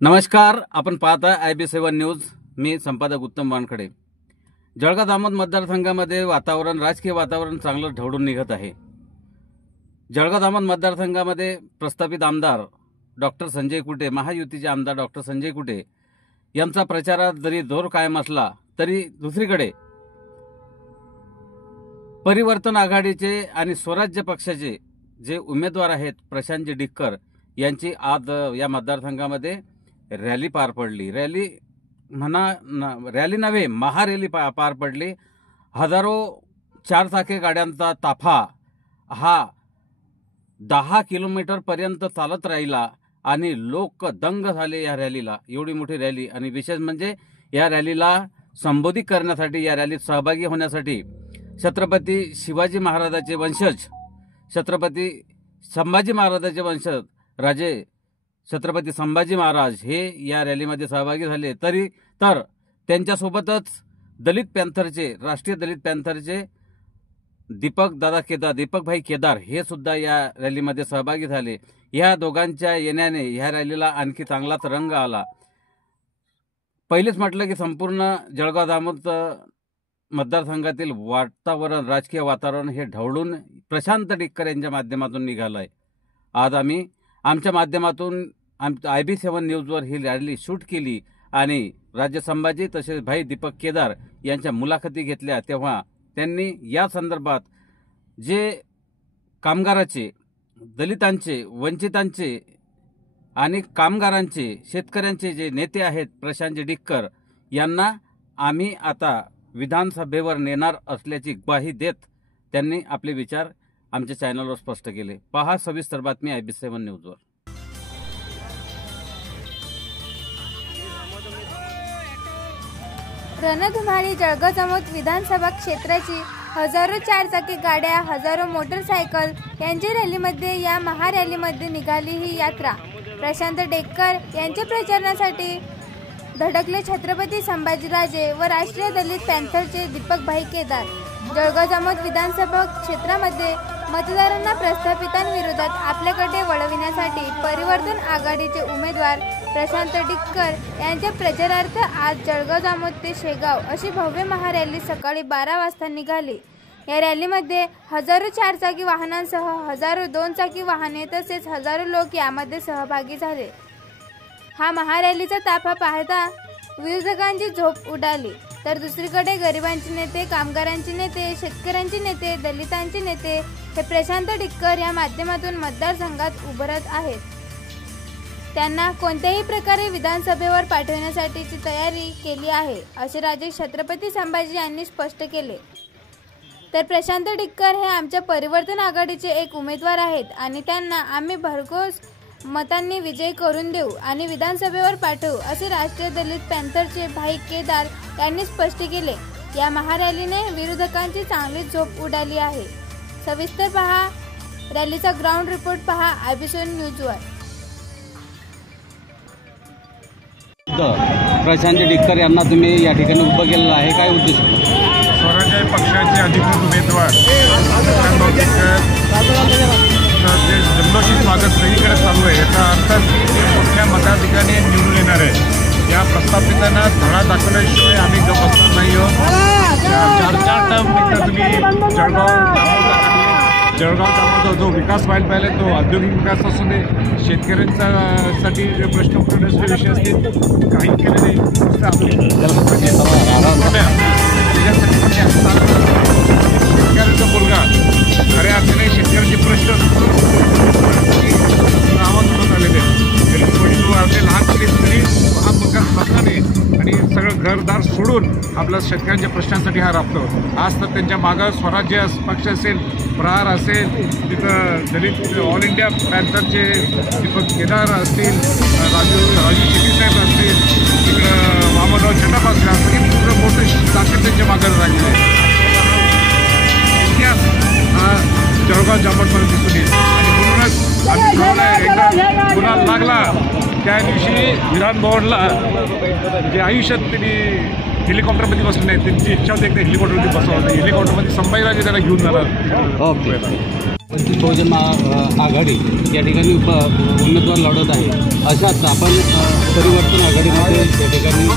नमस्कार, आपण पाहता IB7 न्यूज। मी संपादक उत्तम वानखडे। जळगाव जामोद मतदारसंघामध्ये राजकीय वातावरण चांगलं ढवळून निघत आहे। जळगाव जामोद मतदारसंघामध्ये प्रस्तावित आमदार डॉक्टर संजय कुटे, महायुतीचे आमदार डॉक्टर संजय कुटे यांचा प्रचारात जरी जोर कायम असला तरी दुसरीकडे परिवर्तन आघाडीचे आणि स्वराज्य पक्षाचे जे उमेदवार आहेत प्रशांत डिक्कर यांची आज या मतदारसंघामध्ये रॅली पार पडली। रॅली नव्हे, महारॅली पार पडली। हजारो चारचाकी गाड्यांचा ताफा हा 10 किलोमीटर पर्यंत चालत राहिला आणि लोक दंग झाले या रॅलीला। एवढी मोठी रॅली, आणि विशेष म्हणजे या रॅलीला संबोधित करण्यासाठी, या रॅलीत सहभागी होण्यासाठी छत्रपती शिवाजी महाराजांचे वंशज, छत्रपती संभाजी महाराजांचे वंशज राजे छत्रपती संभाजी महाराज हे या रॅलीमध्ये सहभागी झाले। तर त्यांच्यासोबतच दलित पॅंथरचे, राष्ट्रीय दलित पॅंथरचे दीपक भाई केदार हे सुद्धा या रॅलीमध्ये सहभागी झाले। या दोघांच्या येण्याने या रॅलीला आणखी चांगलाच रंग आला। पहिलेच म्हटलं की संपूर्ण जळगाव जामोद मतदारसंघातील राजकीय वातावरण हे ढवळून प्रशांत डिक्कर यांच्या माध्यमातून निघालंय। आज आम्ही आमच्या माध्यमातून IB7 न्यूजवर ही रॅली शूट केली आणि राज्य संभाजी तसेच भाई दीपक केदार यांच्या मुलाखती घेतल्या। तेव्हा त्यांनी या संदर्भात जे कामगाराचे, दलितांचे, वंचितांचे आणि कामगारांचे, शेतकऱ्यांचे जे नेते आहेत प्रशांत डिक्कर यांना आम्ही आता विधानसभेवर नेणार असल्याची ग्वाही देत त्यांनी आपले विचार आमच्या चॅनलवर स्पष्ट केले। पहा सविस्तर बातमी IB7 न्यूजवर। रणधुमाळी जळगाव जामोद विधानसभा क्षेत्राची हजारो चारचाकी गाड्या, हजारो मोटरसायकल यांच्या रॅलीमध्ये, या महारॅलीमध्ये निघाली ही यात्रा। प्रशांत डिक्कर यांच्या प्रचारासाठी धडकले छत्रपती संभाजीराजे व राष्ट्रीय दलित पॅंथरचे दीपक भाई केदार। जळगाव जामोद विधानसभा क्षेत्रामध्ये मतदारांना प्रस्थापितांविरोधात आपल्याकडे वळविण्यासाठी परिवर्तन आघाडीचे उमेदवार प्रशांत डिक्कर यांच्या प्रचारार्थ आज जळगाव जामोद ते शेगाव अशी भव्य महारॅली सकाळी 12 वाजता निघाली। या रॅलीमध्ये हजारो चारचाकी वाहनांसह हजारो दोनचाकी वाहने तसेच हजारो लोक यामध्ये सहभागी झाले। हा महारॅलीचा ताफा पाहता विरोधकांची झोप उडाली, तर दुसरीकडे गरिबांचे नेते, कामगारांचे नेते, शेतकऱ्यांचे नेते, दलितांचे नेते हे प्रशांत डिक्कर या माध्यमातून मतदारसंघात उभारत आहेत। त्यांना कोणत्याही प्रकारे विधानसभेवर पाठवण्यासाठीची तयारी केली आहे असे राजे छत्रपती संभाजी यांनी स्पष्ट केले। तर प्रशांत डिक्कर हे आमच्या परिवर्तन आघाडीचे एक उमेदवार आहेत आणि त्यांना आम्ही भरघोस मतांनी विजय करून देऊ आणि विधानसभेवर पाठवू असे राष्ट्रीय दलित पॅंथरचे भाई केदार यांनी स्पष्ट केले। या महारॅलीने विरोधकांची चांगली झोप उडाली आहे। सविस्तर पहा रॅलीचा ग्राउंड रिपोर्ट, पहा IB7 न्यूजवर। प्रशांत डिक्कर यांना तुम्ही या ठिकाणी उभं केलेलं आहे, काय उद्देश? स्वराज्य पक्षाचे अधिकृत उमेदवार जे जल्लोषित स्वागत सगळीकडे चालू आहे, याचा अर्थ मोठ्या मताधिकाने निवडून येणार आहे। या प्रस्थापितांना धडा दाखवल्याशिवाय आम्ही गप्प बसणार नाही आहोत। 4 टर्म तुम्ही जळगाव जामोदचा जो विकास व्हायला पाहिजे, तो औद्योगिक विकास असू दे, शेतकऱ्यांसाठी प्रश्न उठवण्याचे विषय असतील, काही केले नाही। शेतकऱ्यांचा मुलगा खऱ्या अर्थाने शेतकऱ्यांचे प्रश्न नावात आलेले आहेत। लहान तरी हा मुलगा बसला नाही आणि सगळं घरदार सोडून आपल्या शेतकऱ्यांच्या प्रश्नांसाठी हा राबतो। आज तर त्यांच्या मागं स्वराज्य पक्ष असेल, प्रहार असेल, तिथं दलित ऑल इंडिया पॅंथरचे दीपक केदार असतील, राजू शेट्टीसाहेब असतील, तिकडं वामनराव छटाप असतील, असं पुढं मोठे ताकद त्यांच्या मागं राहिलेले आहे। इतिहास हा जळगाव जामोदमध्ये दिसून येईल आणि म्हणूनच आम्ही एकदा गुन्हा लागला त्या दिवशी विधान भवनला जे आयुष्यात त्यांनी हेलिकॉप्टरमध्ये बसले नाही, त्यांची इच्छा होती एकदा हेलिकॉप्टरमध्ये बसवावं, हेलिकॉप्टरमध्ये संभाजीराजे त्याला घेऊन जाणार। वंचित बहुजन आघाडी या ठिकाणी उमेदवार लढत आहे. अशाच आपण परिवर्तन आघाडीमध्ये या ठिकाणी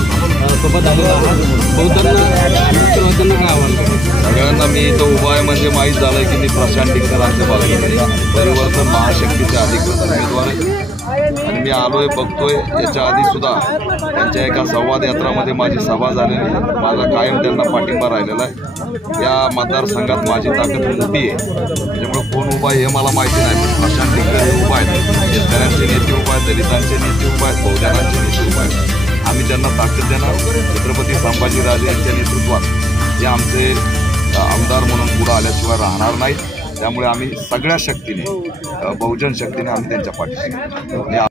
सोबत आलेलो आहात. बहुजनांना काय आव्हान करेल? सगळ्यांना मी इथं उभा आहे म्हणजे माहीत झालं की मी प्रशांत टिक्करांच्या बाजूने परिवर्तन महाशक्तीचे अधिकृत उमेदवार आहे आणि मी आलोय बघतोय. याच्या आधी सुद्धा त्यांच्या एका संवाद यात्रामध्ये माझी सभा झालेली आहे. माझा कायम त्यांना पाठिंबा राहिलेला आहे. या मतदारसंघात माझी ताकद मोठी आहे. त्याच्यामुळे कोण उभा आहे हे मला माहिती नाही, पण प्रशांत टिक्कर उभा आहेत, शेतकऱ्यांचे नेते उभा आहेत, दलितांचे नेते उभा आहेत, बहुजनांचे नेते उभा आहेत. आम्ही त्यांना ताकद देणार. छत्रपती संभाजीराजे यांच्या नेतृत्वात हे आमचे आमदार म्हणून पुढे आल्याशिवाय राहणार नाहीत. त्यामुळे आम्ही सगळ्या शक्तीने बहुजन शक्तीने आम्ही त्यांच्या पाठीशी